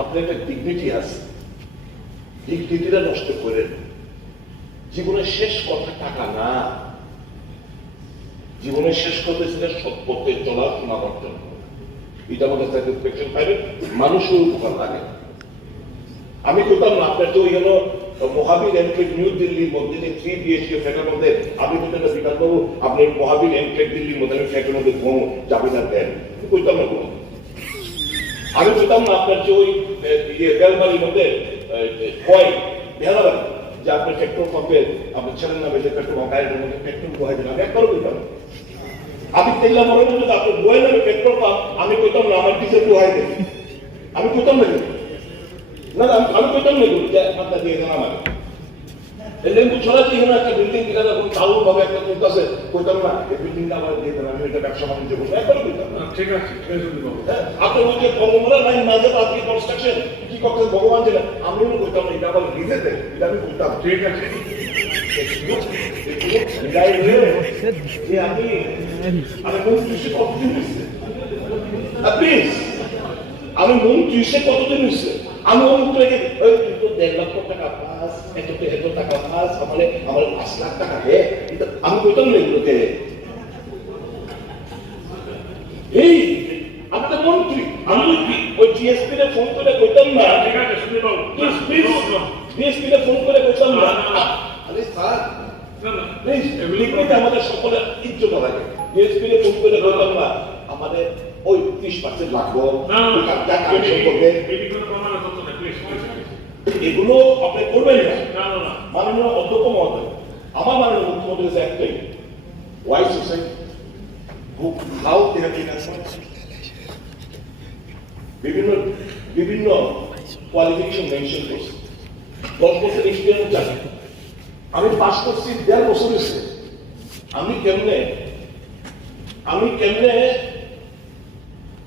আপনার একটা ডিগনিটি আছে, ডিগনিটিটা নষ্ট করেন। জীবনের শেষ কথা টাকা না, জীবনের শেষ কথা ছিল সৎ পথে চলা, শোনা অর্জন। এটা আমাদের স্যাটিসফ্যাকশন পাইবেন, মানুষের উপকার লাগে। আমি করতাম না আপনার তো গেল মহাবীর এনক্লেভ নিউ দিল্লির মধ্যে যে 3 BHK ফ্ল্যাটের মধ্যে আমি বলতেন না বিকাশ বাবু আপনি মহাবীর এনক্লেভ দিল্লির মধ্যে আমি ফ্ল্যাটের মধ্যে ঘুমো জামিনার দেন, করতাম না কোনো। আমি বলতাম না আপনার যে ওই বেলবাড়ির মধ্যে হয় বেহালাবাড়ি যে আপনার পেট্রোল পাম্পে আপনার ছেলের নামে যে পেট্রোল পাম্প গাড়ির মধ্যে পেট্রোল বহাই দিন, আমি একবারও বলতাম। আমি তেল্লা মনে করতে আপনার বইয়ের নামে পেট্রোল পাম্প আমি কইতাম না আমার ডিজেল বহাই দেন, আমি কইতাম না না আমি কইতাম না যে আপনার দিয়ে দেন আমাকে লেম্বু ছড়াচ্ছি এখানে একটা বিল্ডিং দেখা যায় চালু ভাবে একটা চলতেছে, কইতাম না এই বিল্ডিংটা আমার দিয়ে দেন, আমি এটা ব্যবসা বাণিজ্য করবো, একবারও কইতাম না। ঠিক আছে আপনার ওই যে কর্মমূলা লাইন মাঝে আপনি কনস্ট্রাকশন কি করতেন ভগবান জানেন, আমিও কইতাম না এটা আবার লিখে দেন, এটা আমি কইতাম। ঠিক আছে আমি মন্ত্রী কতদিন হয়েছে প্লিজ, আমি মন্ত্রী কতদিন হয়েছে, আমি অমুক লেগে 1.5 লাখ টাকা পাস, এত টাকা পাস, আমার 5 লাখ টাকা দেয়, আমি কইতাম না এগুলোতে। এই আপনার মন্ত্রী আমি ওই জিএসপি রে ফোন করে কইতাম না, ঠিক আছে শুনে নাও প্লিজ জিএসপি রে ফোন করে কইতাম না, আরে স্যার প্লিজ এগুলিতে আমাদের সকলের ইজ্জত লাগে। জিএসপি রে ফোন করে কইতাম না আমাদের ওই 30% লাগবে, এগুলো আপনি করবেন না। মাননীয় অধ্যক্ষ মহোদয়, আমার মাননীয় মুখ্যমন্ত্রী একটাই, ওয়াই সোসাইটি হাউ থেরাপি বিভিন্ন কোয়ালিফিকেশন মেনশন করছে, 10 বছর এক্সপিরিয়েন্স জানি, আমি পাস করছি 1.5 বছর হয়েছে। আমি কেমনে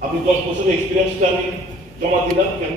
আমি 10 বছরের এক্সপিরিয়েন্সটা আমি জমা দিলাম কেমনে?